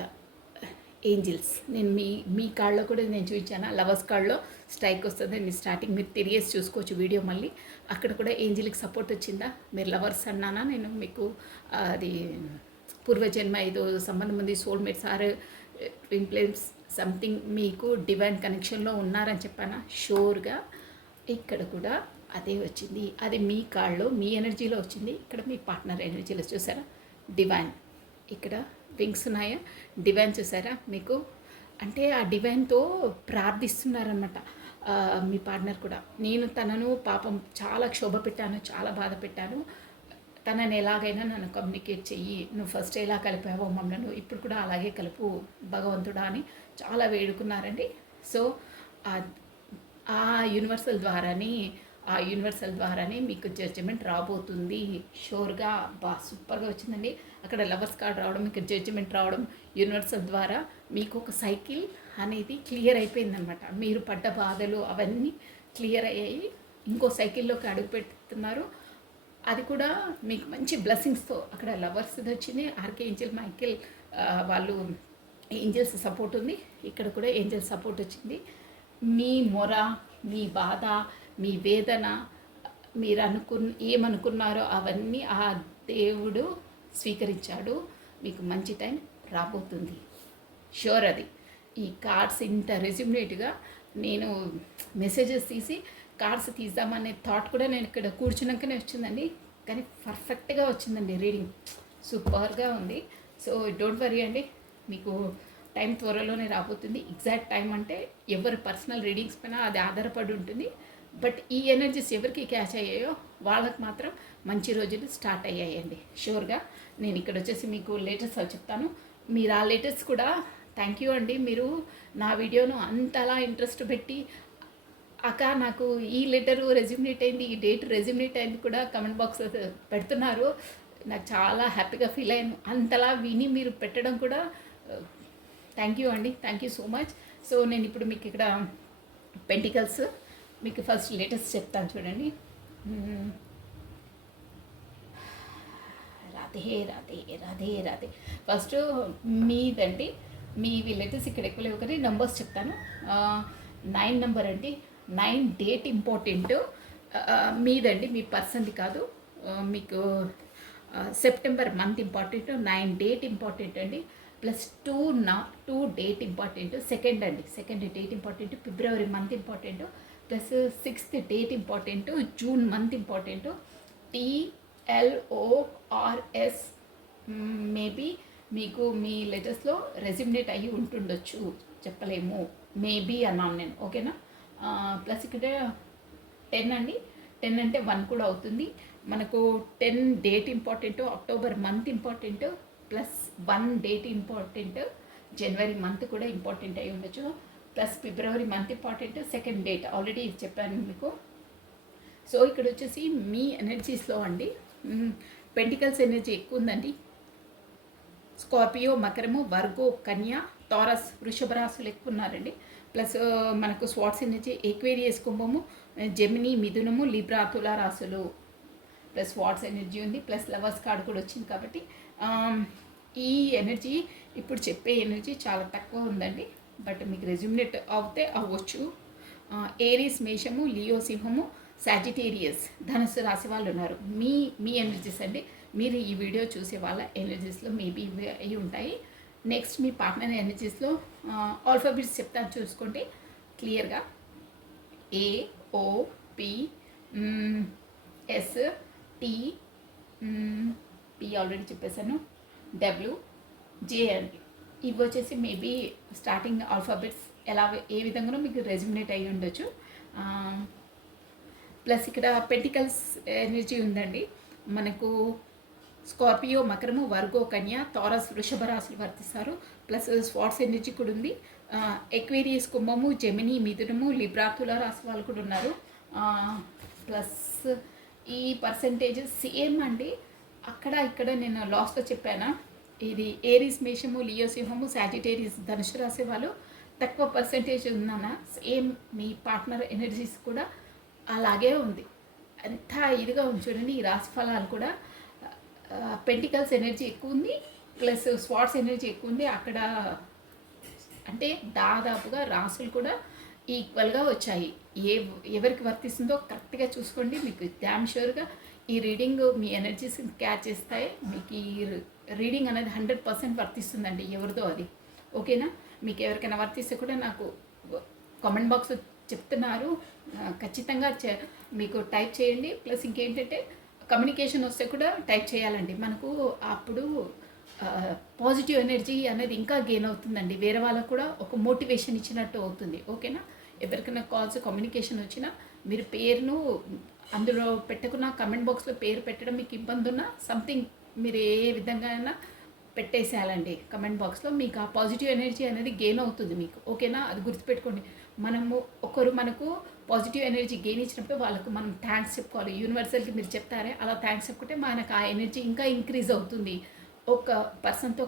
ఏంజిల్స్, నేను మీ కార్డ్లో కూడా నేను చూపించాను. లవర్స్ కార్డ్లో స్ట్రైక్ వస్తుంది, మీరు స్టార్టింగ్ మీరు తిరిగేసి చూసుకోవచ్చు వీడియో మళ్ళీ. అక్కడ కూడా ఏంజిల్కి సపోర్ట్ వచ్చిందా, మీరు లవర్స్ అన్నానా నేను మీకు, అది పూర్వజన్మ ఏదో సంబంధం ఉంది, soulmates or twin flames something మీకు డివైన్ కనెక్షన్లో ఉన్నారని చెప్పానా. షూర్గా ఇక్కడ కూడా అదే వచ్చింది. అది మీ కార్డ్లో మీ ఎనర్జీలో వచ్చింది, ఇక్కడ మీ పార్ట్నర్ ఎనర్జీలో. చూసారా, డివైన్ ఇక్కడ వింగ్స్ ఉన్నాయా, డివైన్ చూసారా మీకు. అంటే ఆ డివైన్తో ప్రార్థిస్తున్నారనమాట మీ పార్ట్నర్ కూడా. నేను తనను పాపం చాలా క్షోభ పెట్టాను, చాలా బాధ పెట్టాను, తనని ఎలాగైనా నన్ను కమ్యూనికేట్ చెయ్యి, నువ్వు ఫస్ట్ ఎలా కలిపావో మమ్మల్ని ఇప్పుడు కూడా అలాగే కలుపు భగవంతుడా అని చాలా వేడుకున్నారండి. సో ఆ యూనివర్సల్ ద్వారానే మీకు జడ్జిమెంట్ రాబోతుంది షూర్గా. సూపర్గా వచ్చిందండి. అక్కడ లవర్స్ కార్డ్ రావడం, ఇక్కడ జడ్జిమెంట్ రావడం, యూనివర్సల్ ద్వారా మీకు ఒక సైకిల్ అనేది క్లియర్ అయిపోయిందనమాట. మీరు పడ్డ బాధలు అవన్నీ క్లియర్ అయ్యాయి, ఇంకో సైకిల్లోకి అడుగు పెడుతున్నారు. అది కూడా మీకు మంచి బ్లెస్సింగ్స్తో. అక్కడ లవర్స్ది వచ్చింది, ఆర్కేంజల్ మైకేల్ వాళ్ళు ఏంజల్స్ సపోర్ట్ ఉంది, ఇక్కడ కూడా ఏంజల్స్ సపోర్ట్ వచ్చింది. మీ మొర, మీ బాధ, మీ వేదన, మీరు ఏమనుకున్నారో అవన్నీ ఆ దేవుడు స్వీకరించాడు. మీకు మంచి టైం రాబోతుంది షూర్. అది ఈ కార్డ్స్ ఇంత రెజ్యూమినేట్గా నేను మెసేజెస్ తీసి కార్డ్స్ తీద్దామనే థాట్ కూడా నేను ఇక్కడ కూర్చున్నాకనే వచ్చిందండి. కానీ పర్ఫెక్ట్గా వచ్చిందండి రీడింగ్, సూపర్గా ఉంది. సో డోంట్ వరీ అండి, మీకు టైం త్వరలోనే రాబోతుంది. ఎగ్జాక్ట్ టైం అంటే ఎవరి పర్సనల్ రీడింగ్స్ పైన అది ఆధారపడి ఉంటుంది. బట్ ఈ ఎనర్జీస్ ఎవరికి క్యాచ్ అయ్యాయో వాళ్ళకి మాత్రం మంచి రోజులు స్టార్ట్ అయ్యాయండి షూర్గా. నేను ఇక్కడ వచ్చేసి మీకు లేటెస్ట్ అవి చెప్తాను. మీరు ఆ లేటెస్ట్ కూడా థ్యాంక్ యూ అండి. మీరు నా వీడియోను అంతలా ఇంట్రెస్ట్ పెట్టి అక్క నాకు ఈ లెటరు రెజ్యూమినేట్ అయింది, ఈ డేట్ రెజ్యూమినేట్ అయింది కూడా కమెంట్ బాక్స్ పెడుతున్నారు. నాకు చాలా హ్యాపీగా ఫీల్ అయ్యాను. అంతలా విని మీరు పెట్టడం కూడా థ్యాంక్ యూ అండి. Thank you so much. So నేను ఇప్పుడు మీకు ఇక్కడ పెంటికల్స్ మీకు ఫస్ట్ లేటెస్ట్ చెప్తాను చూడండి. రాధే రాధే రాధే రాధే. ఫస్ట్ మీదండి, మీవి లెటర్స్ ఇక్కడ ఎక్కువ లేవు కానీ నెంబర్స్ చెప్తాను. 9 నెంబర్ అండి. 9 డేట్ ఇంపార్టెంట్. మీదండి, మీ పర్సన్ది కాదు. మీకు September month important, 9 date important అండి. Plus 2 date important. సెకండ్ అండి, second date important. February month important. Plus 6th date important. June month important. TLORS maybe మీకు మీ లెటర్స్లో రెజ్యూమినేట్ అయ్యి ఉంటుండొచ్చు, చెప్పలేము. మేబీ అన్నాను నేను, ఓకేనా. ప్లస్ ఇక్కడ 10 అండి. 10 అంటే 1 కూడా అవుతుంది. మనకు 10 date important, October month important. Plus 1 date important, January month కూడా ఇంపార్టెంట్ అయి ఉండొచ్చు. Plus February month important, second date already చెప్పాను మీకు. సో ఇక్కడ వచ్చేసి మీ ఎనర్జీస్లో అండి పెంటికల్స్ ఎనర్జీ ఎక్కువ ఉందండి. స్కార్పియో, మకరము, వర్గో, కన్య, టారస్, వృషభ రాశులు ఎక్కువ ఉన్నారండి. ప్లస్ మనకు స్వాట్స్ ఎనర్జీ ఎక్వేరియస్, కుంభము, జెమిని, మిథునము, లిబ్రా, తులా రాశులు ప్లస్ స్వాట్స్ ఎనర్జీ ఉంది. ప్లస్ లవర్స్ కార్డు కూడా వచ్చింది. కాబట్టి ఈ ఎనర్జీ ఇప్పుడు చెప్పే ఎనర్జీ చాలా తక్కువ ఉందండి. బట్ మీకు రెజ్యూమినేట్ అవుతే అవ్వచ్చు. ఏరీస్, మేషము, లియో, సింహము, సాజిటేరియస్, ధనుసు రాశి వాళ్ళు ఉన్నారు. మీ ఎనర్జీస్ అండి. మీరు ఈ వీడియో చూసే వాళ్ళ ఎనర్జీస్లో మేబీ ఇవి అయి ఉంటాయి. నెక్స్ట్ మీ పార్ట్నర్ ఎనర్జీస్లో ఆల్ఫాబెట్స్ చెప్తాను చూసుకోండి క్లియర్గా. AOPST ఆల్రెడీ చెప్పేశాను. WJ అండి. ఇవి వచ్చేసి మేబీ స్టార్టింగ్ ఆల్ఫాబెట్స్ ఏ విధంగానో మీకు రెజ్యూమినేట్ అయ్యి ఉండొచ్చు. ప్లస్ ఇక్కడ పెంటికల్స్ ఎనర్జీ ఉందండి. మనకు స్కార్పియో, మకరము, వర్గో, కన్య, టారస్, వృషభ రాశులు వర్తిస్తారు. ప్లస్ స్వాట్స్ ఎనర్జీ కూడా ఉంది. ఎక్వేరియస్, కుంభము, జెమిని, మిథునము, లిబ్రా, తులా రాశి వాళ్ళు కూడా ఉన్నారు. ప్లస్ ఈ పర్సంటేజ్ సేమ్ అండి. అక్కడ ఇక్కడ నేను లాస్ట్లో చెప్పానా, ఇది ఏరీస్, మేషము, లియో, సింహము, సాజిటేరియస్, ధనుసు రాశి వాళ్ళు తక్కువ పర్సంటేజ్ ఉందన్న. సేమ్ మీ పార్ట్నర్ ఎనర్జీస్ కూడా అలాగే ఉంది. అంత ఇదిగా ఉంది చూడండి. ఈ రాశి ఫలాలు కూడా పెంటికల్స్ ఎనర్జీ ఎక్కువ ఉంది, ప్లస్ స్వాట్స్ ఎనర్జీ ఎక్కువ ఉంది. అక్కడ అంటే దాదాపుగా రాసులు కూడా ఈక్వల్గా వచ్చాయి. ఎవరికి వర్తిస్తుందో కరెక్ట్గా చూసుకోండి. మీకు డ్యామ్ షూర్గా ఈ రీడింగ్ మీ ఎనర్జీస్ క్యాచ్ చేస్తాయి. మీకు ఈ రీడింగ్ అనేది 100% వర్తిస్తుందండి, ఎవరిదో అది, ఓకేనా. మీకు ఎవరికైనా వర్తిస్తే కూడా నాకు కామెంట్ బాక్స్లో చెప్తున్నారు, ఖచ్చితంగా మీకు టైప్ చేయండి. ప్లస్ ఇంకేంటంటే కమ్యూనికేషన్ వస్తే కూడా టైప్ చేయాలండి. మనకు అప్పుడు పాజిటివ్ ఎనర్జీ అనేది ఇంకా గెయిన్ అవుతుందండి. వేరే వాళ్ళకు కూడా ఒక మోటివేషన్ ఇచ్చినట్టు అవుతుంది, ఓకేనా. ఎవరికైనా కాల్స్ కమ్యూనికేషన్ వచ్చినా మీరు పేరును అందులో పెట్టుకున్న కమెంట్ బాక్స్లో పేరు పెట్టడం మీకు ఇబ్బంది ఉన్నా సంథింగ్ మీరు ఏ విధంగా అయినా పెట్టేసేయాలండి కమెంట్ బాక్స్లో. మీకు ఆ పాజిటివ్ ఎనర్జీ అనేది గెయిన్ అవుతుంది మీకు, ఓకేనా. అది గుర్తుపెట్టుకోండి. ఒకరు మనకు పాజిటివ్ ఎనర్జీ గెయిన్ ఇచ్చినప్పుడు వాళ్ళకు మనం థ్యాంక్స్ చెప్పుకోవాలి. యూనివర్సల్కి మీరు చెప్తారే అలా థ్యాంక్స్ చెప్పుకుంటే మనకు ఆ ఎనర్జీ ఇంకా ఇంక్రీజ్ అవుతుంది. ఒక పర్సన్తో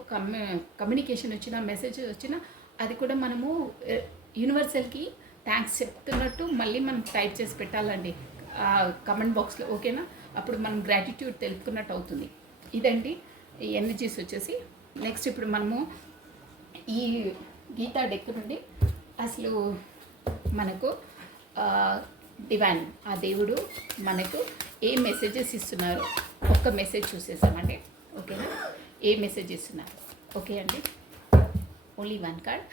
కమ్యూనికేషన్ వచ్చినా మెసేజ్ వచ్చినా అది కూడా మనము యూనివర్సల్కి థ్యాంక్స్ చెప్తున్నట్టు మళ్ళీ మనం టైప్ చేసి పెట్టాలండి కమెంట్ బాక్స్లో, ఓకేనా. అప్పుడు మనం గ్రాటిట్యూడ్ తెలుపుకున్నట్టు అవుతుంది. ఇదండి ఈ ఎనర్జీస్ వచ్చేసి. నెక్స్ట్ ఇప్పుడు మనము ఈ గీతా డెక్ నుండి అసలు మనకు డివైన్ ఆ దేవుడు మనకు ఏ మెసేజెస్ ఇస్తున్నారు ఒక్క మెసేజ్ చూసేసామండి, ఓకేనా. ఏ మెసేజ్ ఇస్తున్నారు, ఓకే అండి. Only 1 card.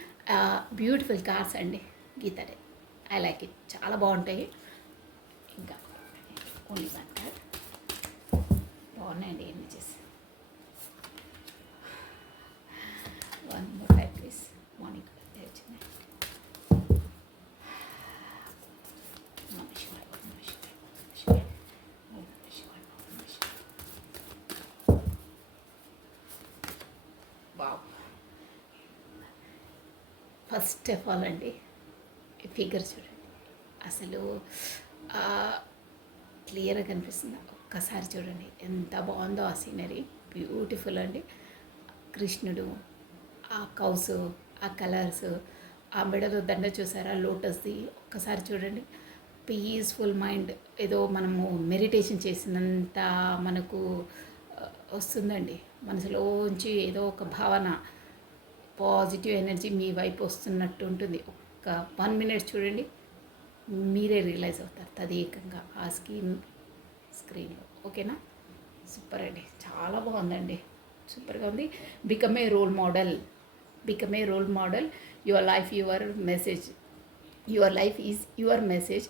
బ్యూటిఫుల్ కార్డ్స్ అండి Gita deck. I like it, చాలా బాగుంటాయి. ఇంకా ఓన్లీ 1 కార్డ్ బాగున్నాయండి images. 1 more time please. Morning వచ్చింది. నమస్కారం. ఫస్ట్ ఆఫ్ ఆల్ అండి ఫిగర్ చూడండి, అసలు క్లియర్గా కనిపిస్తుంది. ఒక్కసారి చూడండి ఎంత బాగుందో ఆ సీనరీ, బ్యూటిఫుల్ అండి. కృష్ణుడు, ఆ కౌస్, ఆ కలర్స్, ఆ మెడలో దండ చూసారా లోటస్ది, ఒక్కసారి చూడండి. పీస్ఫుల్ మైండ్, ఏదో మనము మెడిటేషన్ చేసినంత మనకు వస్తుందండి. మనసులోంచి ఏదో ఒక భావన, పాజిటివ్ ఎనర్జీ మీ వైపు వస్తున్నట్టు ఉంటుంది. ఒక్క 1 మినిట్ చూడండి, మీరే రియలైజ్ అవుతారు తదేకంగా ఆ స్క్రీన్లో. ఓకేనా? సూపర్ అండి, చాలా బాగుందండి, సూపర్గా ఉంది. Become a role model, become a role model. Your life your message, your life is your message.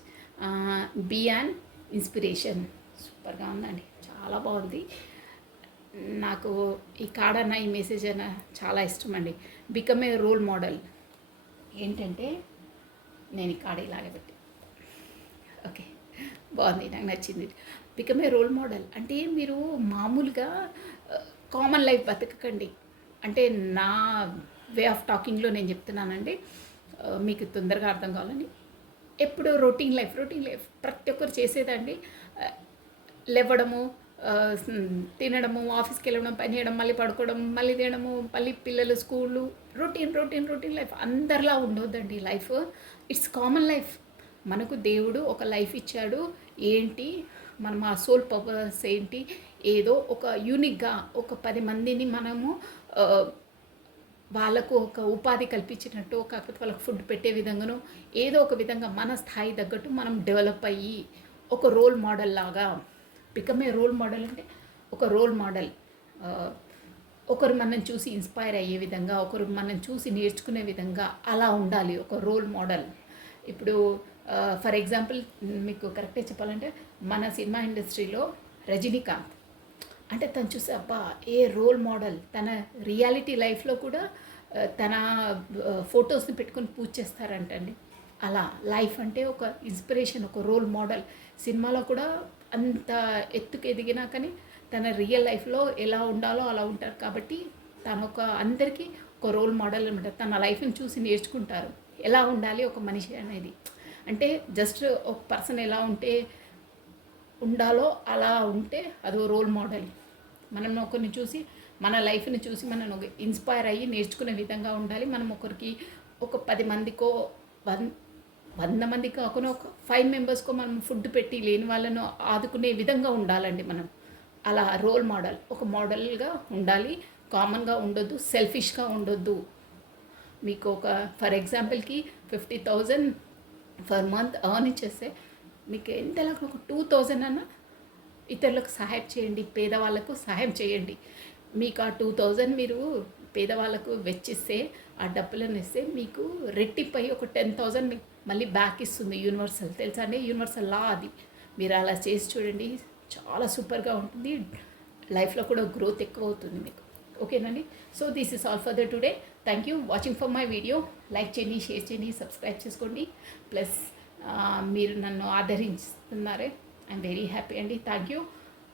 Be an inspiration. సూపర్గా ఉందండి, చాలా బాగుంది. నాకు ఈ కార్డ్ అన్న ఈ మెసేజ్ అన్న చాలా ఇష్టం అండి. బికమ్ ఏ రోల్ మోడల్ ఏంటంటే, నేను ఈ కార్డ్ ఇలాగే పెట్టి, ఓకే బాగుంది, నాకు నచ్చింది. బికమ్ ఏ రోల్ మోడల్ అంటే మీరు మామూలుగా కామన్ లైఫ్ బతకకండి. అంటే నా వే ఆఫ్ టాకింగ్లో నేను చెప్తున్నానండి, మీకు తొందరగా అర్థం కావాలని. ఎప్పుడు రొటీన్ లైఫ్ ప్రతి ఒక్కరు చేసేదండి. లేవడము, తినడము, ఆఫీస్కి వెళ్ళడం, పని చేయడం, మళ్ళీ పడుకోవడం, మళ్ళీ తినడము, మళ్ళీ పిల్లలు స్కూళ్ళు, రొటీన్ లైఫ్. అందరిలా ఉండొద్దండి లైఫ్. It's common life. మనకు దేవుడు ఒక లైఫ్ ఇచ్చాడు. ఏంటి మనం ఆ సోల్ పవర్స్ ఏంటి, ఏదో ఒక యూనిక్గా ఒక 10 మందిని మనము వాళ్ళకు ఒక ఉపాధి కల్పించినట్టు, కాకపోతే వాళ్ళకి ఫుడ్ పెట్టే విధంగాను, ఏదో ఒక విధంగా మన స్థాయి తగ్గట్టు మనం డెవలప్ అయ్యి ఒక రోల్ మోడల్ లాగా. బికమ్ ఏ రోల్ మోడల్ అంటే ఒక రోల్ మోడల్, ఒకరు మనం చూసి ఇన్స్పైర్ అయ్యే విధంగా, ఒకరు మనం చూసి నేర్చుకునే విధంగా అలా ఉండాలి ఒక రోల్ మోడల్. ఇప్పుడు ఫర్ ఎగ్జాంపుల్ మీకు కరెక్ట్గా చెప్పాలంటే, మన సినిమా ఇండస్ట్రీలో రజనీకాంత్ అంటే తను చూస్తే అబ్బా ఏ రోల్ మోడల్. తన రియాలిటీ లైఫ్లో కూడా తన ఫొటోస్ని పెట్టుకొని పూజ చేస్తారంటండి. అలా లైఫ్ అంటే ఒక ఇన్స్పిరేషన్, ఒక రోల్ మోడల్. సినిమాలో కూడా అంత ఎత్తుకు ఎదిగినా కానీ తన రియల్ లైఫ్లో ఎలా ఉండాలో అలా ఉంటారు. కాబట్టి తను ఒక అందరికీ ఒక రోల్ మోడల్ అనమాట. తన లైఫ్ని చూసి నేర్చుకుంటారు ఎలా ఉండాలి ఒక మనిషి అనేది. అంటే జస్ట్ ఒక పర్సన్ ఎలా ఉండాలో అలా ఉంటే అదో రోల్ మోడల్. మనం ఒకరిని చూసి, మన లైఫ్ని చూసి మనం ఇన్స్పైర్ అయ్యి నేర్చుకునే విధంగా ఉండాలి. మనం ఒకరికి ఒక 10 మందికో 100 మందికి కాకుండా ఒక 5 మెంబర్స్కో మనం ఫుడ్ పెట్టి లేని వాళ్ళను ఆదుకునే విధంగా ఉండాలండి మనం. అలా రోల్ మోడల్ ఒక మోడల్గా ఉండాలి. కామన్గా ఉండొద్దు, సెల్ఫిష్గా ఉండొద్దు. మీకు ఒక ఫర్ ఎగ్జాంపుల్కి 50,000 ఫర్ మంత్ ఎర్న్ చేస్తే మీకు ఎంతలా ఒక 2,000 అన్న ఇతరులకు సహాయం చేయండి, పేదవాళ్ళకు సహాయం చేయండి. మీకు ఆ 2,000 మీరు పేదవాళ్ళకు వెచ్చిస్తే, ఆ డబ్బులను ఇస్తే మీకు రెట్టిపై ఒక 10,000 మీకు మళ్ళీ బ్యాక్ ఇస్తుంది యూనివర్సల్. తెలుసా అండి, యూనివర్సల్ లా అది. మీరు అలా చేసి చూడండి, చాలా సూపర్గా ఉంటుంది. లైఫ్లో కూడా గ్రోత్ ఎక్కువ అవుతుంది మీకు. ఓకేనండి. So this is all for the today. Thank you watching for my video. Like చేయండి, షేర్ చేయండి, సబ్స్క్రైబ్ చేసుకోండి. ప్లస్ మీరు నన్ను ఆదరిస్తున్నారే, ఐఎమ్ వెరీ హ్యాపీ అండి.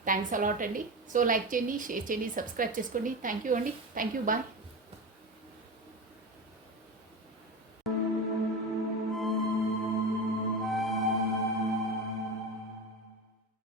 థ్యాంక్స్ అలాట్ అండి. సో లైక్ చేయండి, షేర్ చేయండి, సబ్స్క్రైబ్ చేసుకోండి. థ్యాంక్ యూ అండి. Thank you, bye.